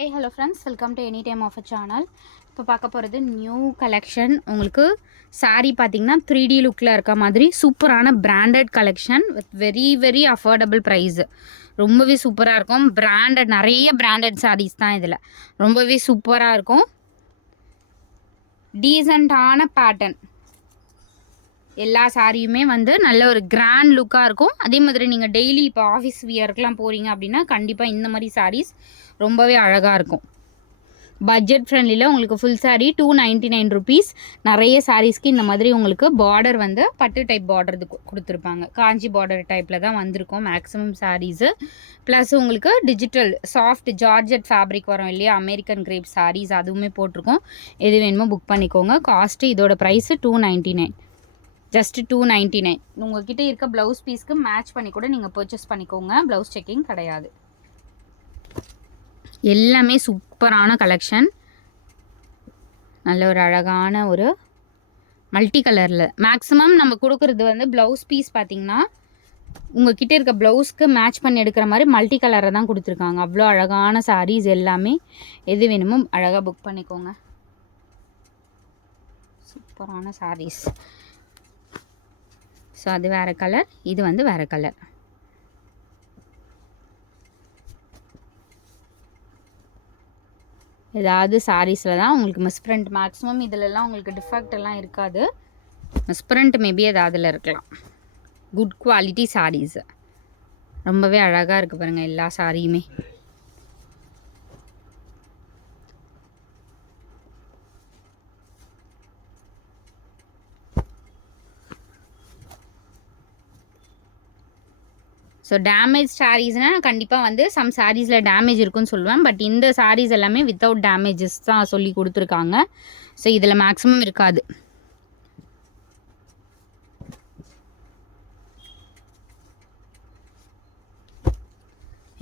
Hey hello friends, welcome to Anytime Offer channel. இப்போ பார்க்க போகிறது நியூ கலெக்ஷன். உங்களுக்கு saree பார்த்தீங்கன்னா 3D லுக்கில் இருக்க மாதிரி சூப்பரான branded collection with very affordable price. ரொம்பவே சூப்பராக இருக்கும். நிறைய பிராண்டட் sarees தான் இதில். ரொம்பவே சூப்பராக இருக்கும். டீசெண்டான பேட்டர்ன். எல்லா சாரியுமே வந்து நல்ல ஒரு கிராண்ட் லுக்காக இருக்கும். அதே மாதிரி நீங்கள் டெய்லி இப்போ ஆஃபீஸ் வியர்க்கெலாம் போகிறீங்க அப்படின்னா கண்டிப்பாக இந்த மாதிரி சாரீஸ் ரொம்பவே அழகாக இருக்கும். பட்ஜெட் ஃப்ரெண்ட்லியில் உங்களுக்கு ஃபுல் சாரீ 299 ருபீஸ். நிறைய சாரீஸ்க்கு இந்த மாதிரி உங்களுக்கு பார்டர் வந்து பட்டு டைப் பார்டர் கொடுத்துருப்பாங்க. காஞ்சி பார்டர் டைப்பில் தான் வந்திருக்கும் மேக்ஸிமம் சாரீஸு. ப்ளஸ் உங்களுக்கு டிஜிட்டல் சாஃப்ட் ஜார்ஜெட் ஃபேப்ரிக் வரும் இல்லையா, அமெரிக்கன் கிரேப் சாரீஸ் அதுவுமே போட்டிருக்கோம். எது வேணுமோ புக் பண்ணிக்கோங்க. காஸ்ட்டு இதோட ப்ரைஸு 299, ஜஸ்ட் 299. உங்கள்கிட்ட இருக்க ப்ளவுஸ் பீஸ்க்கு மேட்ச் பண்ணி கூட நீங்கள் பர்ச்சேஸ் பண்ணிக்கோங்க. ப்ளவுஸ் செக்கிங் கிடையாது. எல்லாமே சூப்பரான கலெக்ஷன். நல்ல ஒரு அழகான ஒரு மல்டி கலரில் மேக்ஸிமம் நம்ம கொடுக்குறது வந்து ப்ளவுஸ் பீஸ் பார்த்திங்கன்னா உங்கள்கிட்ட இருக்க ப்ளவுஸ்க்கு மேட்ச் பண்ணி எடுக்கிற மாதிரி மல்டி கலரை தான் கொடுத்துருக்காங்க. அவ்வளோ அழகான சாரீஸ் எல்லாமே. எது வேணுமோ அழகாக புக் பண்ணிக்கோங்க. சூப்பரான சாரீஸ். ஸோ அது வேறு கலர், இது வந்து வேறு கலர். ஏதாவது சாரீஸில் தான் உங்களுக்கு மிஸ்பிரிண்ட் மேக்ஸிமம் இதிலெல்லாம் உங்களுக்கு டிஃபெக்ட் எல்லாம் இருக்காது. மிஸ்பிரிண்ட் மேபி ஏதாவதுல இருக்கலாம். Good quality saris. ரொம்பவே அழகாக இருக்குது பாருங்கள் எல்லா சாரியுமே. ஸோ டேமேஜ் சாரீஸ்னால் கண்டிப்பாக வந்து சம் சாரீஸில் டேமேஜ் இருக்குன்னு சொல்லுவேன். பட் இந்த சாரீஸ் எல்லாமே வித்தவுட் டேமேஜஸ் தான் சொல்லி கொடுத்துருக்காங்க. ஸோ இதில் மேக்ஸிமம் இருக்காது.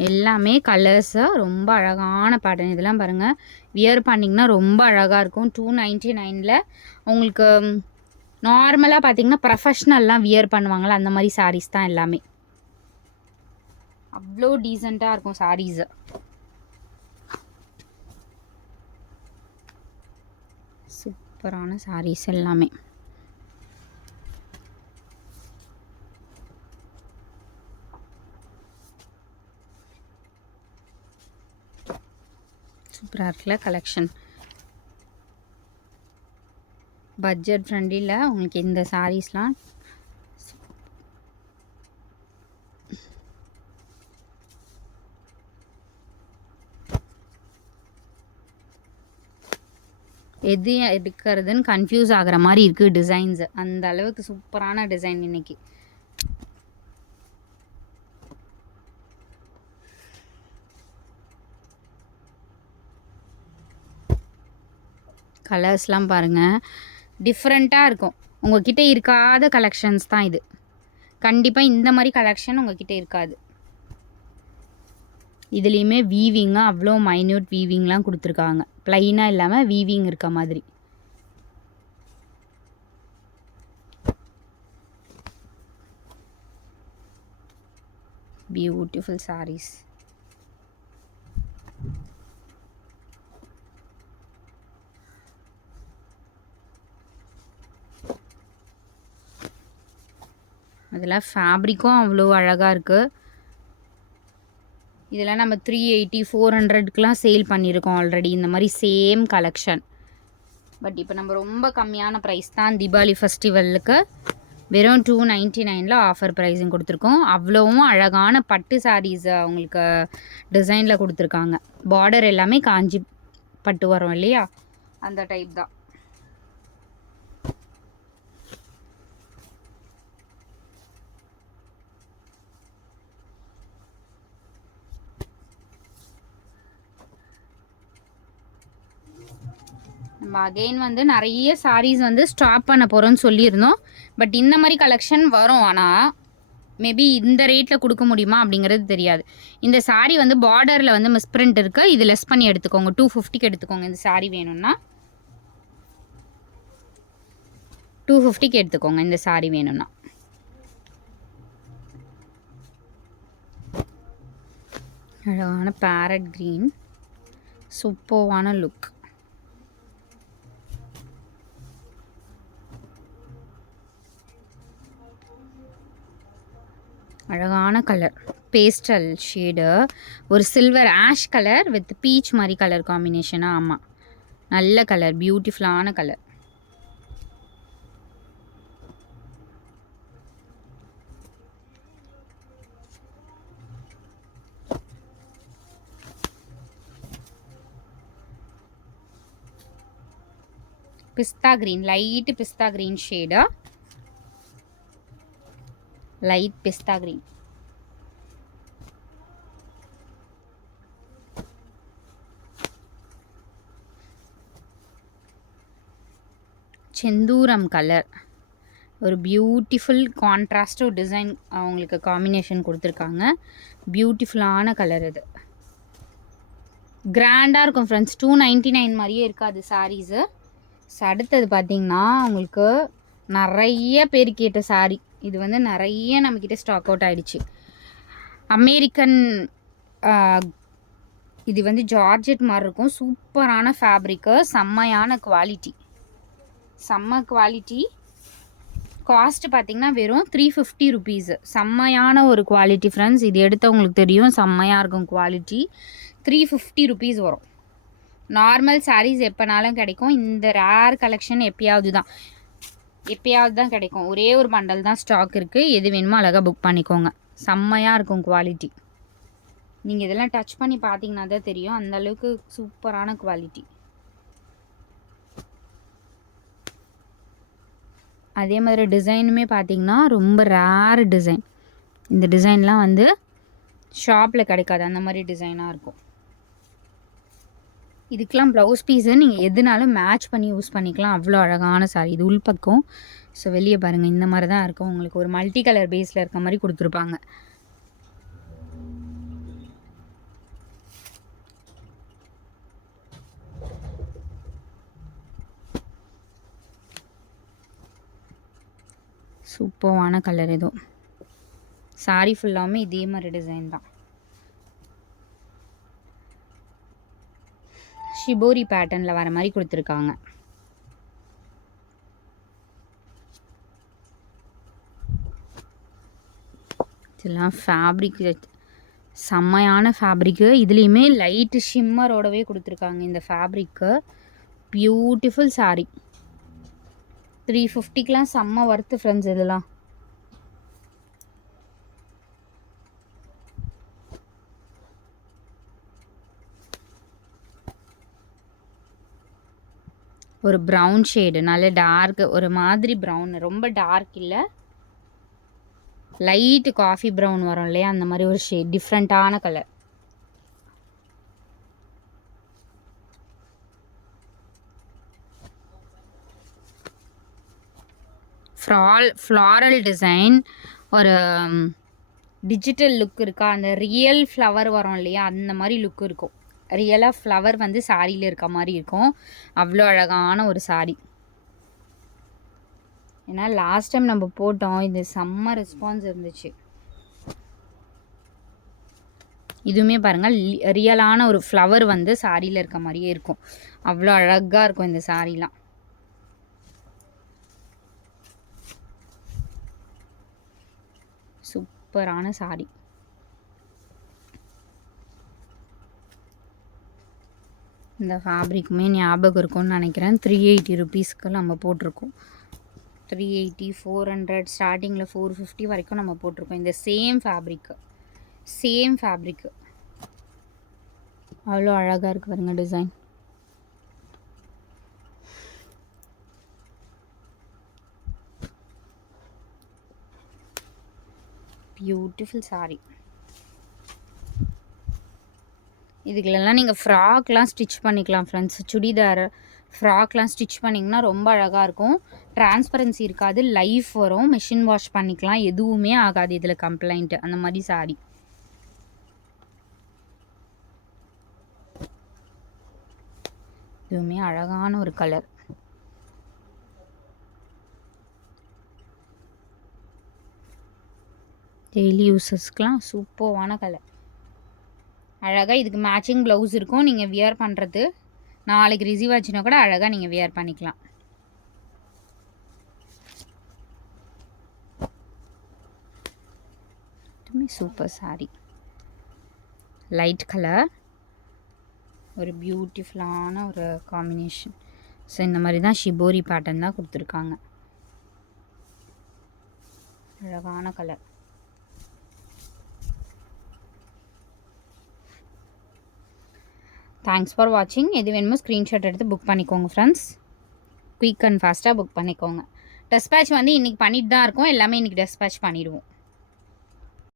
எல்லாமே கலர்ஸாக ரொம்ப அழகான பேட்டர்ன். இதெல்லாம் பாருங்கள், வியர் பண்ணிங்கன்னா ரொம்ப அழகாக இருக்கும். 299ல் உங்களுக்கு நார்மலாக பார்த்தீங்கன்னா ப்ரொஃபஷ்னல்லாம் வியர் பண்ணுவாங்களா அந்த மாதிரி சாரீஸ் தான் எல்லாமே. அவ்வளோ டீசெண்டாக இருக்கும் சாரீஸு. சூப்பரான சாரீஸ் எல்லாமே. சூப்பராக இருக்குல்ல கலெக்ஷன். பட்ஜெட் ஃப்ரெண்ட்லியில் உங்களுக்கு இந்த சாரீஸ்லாம் எது எடுக்கிறதுன்னு கன்ஃபியூஸ் ஆகிற மாதிரி இருக்குது டிசைன்ஸு. அந்த அளவுக்கு சூப்பரான டிசைன் இன்றைக்கி. கலர்ஸ்லாம் பாருங்கள் டிஃப்ரெண்ட்டாக இருக்கும். உங்கள்கிட்ட இருக்காத கலெக்ஷன்ஸ் தான் இது. கண்டிப்பாக இந்த மாதிரி கலெக்ஷன் உங்கள்கிட்ட இருக்காது. இதுலேயுமே வீவிங்காக அவ்வளோ மைன்யூட் வீவிங்லாம் கொடுத்துருக்காங்க. ப்ளைனாக இல்லாமல் வீவிங் இருக்க மாதிரி. பியூட்டிஃபுல் சாரீஸ். அதில் ஃபேப்ரிக்கும் அவ்வளோ அழகாக இருக்குது. இதெல்லாம் நம்ம 380 400க்குலாம் சேல் பண்ணியிருக்கோம் ஆல்ரெடி இந்த மாதிரி சேம் கலெக்ஷன். பட் இப்போ நம்ம ரொம்ப கம்மியான ப்ரைஸ் தான். தீபாவளி ஃபெஸ்டிவலுக்கு வெறும் 299ல் ஆஃபர் ப்ரைஸும் கொடுத்துருக்கோம். அவ்வளோவும் அழகான பட்டு சாரீஸ் அவங்களுக்கு டிசைனில் கொடுத்துருக்காங்க. பார்டர் எல்லாமே காஞ்சி பட்டு வரும் இல்லையா, அந்த டைப் தான். நம்ம அகெயின் வந்து நிறைய சாரீஸ் வந்து ஸ்டாப் பண்ண போகிறோன்னு சொல்லியிருந்தோம். பட் இந்த மாதிரி கலெக்ஷன் வரும். ஆனால் மேபி இந்த ரேட்டில் கொடுக்க முடியுமா அப்படிங்கிறது தெரியாது. இந்த சாரீ வந்து பார்டரில் வந்து மிஸ்பிரிண்ட் இருக்குது. இது லெஸ் பண்ணி எடுத்துக்கோங்க. 250க்கு எடுத்துக்கோங்க. இந்த சாரீ வேணும்னா 250க்கு எடுத்துக்கோங்க. இந்த சாரீ வேணும்னா. அழகான பேரட் க்ரீன். சூப்பர்வான லுக். அழகான கலர், பேஸ்டல் ஷேடு, ஒரு silver ash colour with beach மாதிரி கலர் காம்பினேஷனா. ஆமாம், நல்ல கலர், பியூட்டிஃபுல்லான கலர். பிஸ்தா கிரீன், லைட் பிஸ்தா கிரீன் ஷேடு, லைட் பிஸ்தா கிரீன். செந்தூரம் கலர், ஒரு பியூட்டிஃபுல் கான்ட்ராஸ்ட் டிசைன் அவங்களுக்கு காம்பினேஷன் கொடுத்துருக்காங்க. பியூட்டிஃபுல்லான கலர் இது, கிராண்டாக இருக்கும் ஃப்ரெண்ட்ஸ். 299 மாதிரியே இருக்காது சாரீஸு. அடுத்தது பார்த்திங்கன்னா உங்களுக்கு நிறைய பேர் கேட்ட சாரீ. இது வந்து நிறைய நம்மக்கிட்ட ஸ்டாக் அவுட் ஆகிடுச்சு. அமெரிக்கன், இது வந்து ஜார்ஜெட் மாதிரி இருக்கும். சூப்பரான ஃபேப்ரிக்கு, செம்மையான குவாலிட்டி, செம்ம குவாலிட்டி. காஸ்ட் பார்த்திங்கன்னா வெறும் 350 ருபீஸு. செம்மையான ஒரு குவாலிட்டி ஃப்ரெண்ட்ஸ். இது எடுத்தவங்களுக்கு தெரியும், செம்மையாக இருக்கும் குவாலிட்டி. 350 ருபீஸ் வரும். நார்மல் சாரீஸ் எப்போனாலும் கிடைக்கும். இந்த ரேர் கலெக்ஷன் எப்பயாவது தான் கிடைக்கும். ஒரே ஒரு பண்டல் தான் ஸ்டாக் இருக்குது. எது வேணுமோ அழகாக புக் பண்ணிக்கோங்க. செம்மையாக இருக்கும் குவாலிட்டி. நீங்கள் இதெல்லாம் டச் பண்ணி பார்த்தீங்கன்னா தான் தெரியும், அந்தளவுக்கு சூப்பரான குவாலிட்டி. அதே மாதிரி டிசைனுமே பார்த்திங்கன்னா ரொம்ப ரேர் டிசைன். இந்த டிசைன்லாம் வந்து ஷாப்பில் கிடைக்காது, அந்த மாதிரி டிசைனாக இருக்கும். இதுக்கெலாம் ப்ளவுஸ் பீஸு நீங்கள் எதுனாலும் மேட்ச் பண்ணி யூஸ் பண்ணிக்கலாம். அவ்வளோ அழகான சாரி. இது உள்பக்கம். ஸோ வெளியே பாருங்கள், இந்த மாதிரி தான் இருக்கும். உங்களுக்கு ஒரு மல்டி கலர் பேஸில் இருக்க மாதிரி கொடுத்துருப்பாங்க. சூப்பரான கலர். எதுவும் சாரி ஃபுல்லாமே இதே மாதிரி டிசைன் தான். ஷிபோரி பேட்டர்னில் வர மாதிரி கொடுத்துருக்காங்க. இதெல்லாம் ஃபேப்ரிக் செம்மையான ஃபேப்ரிக்கு. இதுலேயுமே லைட்டு ஷிம்மரோடவே கொடுத்துருக்காங்க இந்த ஃபேப்ரிக்கு. பியூட்டிஃபுல் சாரீ. 350க்கெலாம் செம்ம ஒர்த்து ஃப்ரெண்ட்ஸ். இதெல்லாம் ஒரு ப்ரௌன் ஷேடு, நல்ல டார்க், ஒரு மாதிரி ப்ரௌன், ரொம்ப டார்க் இல்லை, லைட்டு காஃபி ப்ரௌன் வரும் இல்லையா, அந்த மாதிரி ஒரு ஷேட், டிஃப்ரெண்ட்டான கலர். ஃப்ளாரல் டிசைன், ஒரு டிஜிட்டல் லுக் இருக்கா, அந்த ரியல் ஃப்ளவர் வரும் இல்லையா, அந்த மாதிரி லுக் இருக்கும். ரியலாக ஃப்ளவர் வந்து சாரியில் இருக்க மாதிரி இருக்கும். அவ்வளோ அழகான ஒரு சாரி. ஏன்னா லாஸ்ட் டைம் நம்ம போட்டோம், இது செம்ம ரெஸ்பான்ஸ் இருந்துச்சு. இதுவுமே பாருங்கள், ரியலான ஒரு ஃப்ளவர் வந்து சாரியில் இருக்க மாதிரியே இருக்கும். அவ்வளோ அழகாக இருக்கும் இந்த சாரீலாம். சூப்பரான சாரி. இந்த ஃபேப்ரிக்குமே ஞாபகம் இருக்கும்னு நினைக்கிறேன். 380 ருபீஸ்க்கு நம்ம போட்டிருக்கோம். 380, 400, ஸ்டார்டிங்கில் 450 வரைக்கும் நம்ம போட்டிருக்கோம். இந்த சேம் ஃபேப்ரிக்கு அவ்வளோ அழகாக இருக்குது பாருங்க டிசைன். Beautiful sorry. இதுக்கெல்லாம் நீங்கள் ஃப்ராக்லாம் ஸ்டிச் பண்ணிக்கலாம் ஃப்ரெண்ட்ஸ். சுடிதார் ஃப்ராக்லாம் ஸ்டிச் பண்ணிங்கன்னா ரொம்ப அழகாக இருக்கும். டிரான்ஸ்பரன்சி இருக்காது, லைஃப் வரும், மிஷின் வாஷ் பண்ணிக்கலாம், எதுவுமே ஆகாது இதில் கம்ப்ளைண்ட்டு. அந்த மாதிரி சாரி. இதுவுமே அழகான ஒரு கலர். டெய்லி யூஸஸ்க்கெலாம் சூப்பரான கலர். அழகாக இதுக்கு மேட்சிங் ப்ளவுஸ் இருக்கும். நீங்கள் வியர் பண்ணுறது நாளைக்கு ரிசீவ் ஆச்சுன்னா கூட அழகாக நீங்கள் வியர் பண்ணிக்கலாம். சூப்பர் சாரி, லைட் கலர், ஒரு பியூட்டிஃபுல்லான ஒரு காம்பினேஷன். ஸோ இந்த மாதிரி தான் ஷிபோரி பேட்டர்ன் தான் கொடுத்துருக்காங்க. அழகான கலர். தேங்க்ஸ் ஃபார் வாட்சிங். எது வேணுமோ ஸ்க்ரீன்ஷாட் எடுத்து புக் பண்ணிக்கோங்க ஃப்ரெண்ட்ஸ். குயிக் அண்ட் ஃபாஸ்ட்டாக புக் பண்ணிக்கோங்க. டெஸ்பேட்ச் வந்து இன்றைக்கி பண்ணிட்டு தான் இருக்கோம். எல்லாமே இன்றைக்கி டெஸ்பேட்ச் பண்ணிவிடுவோம்.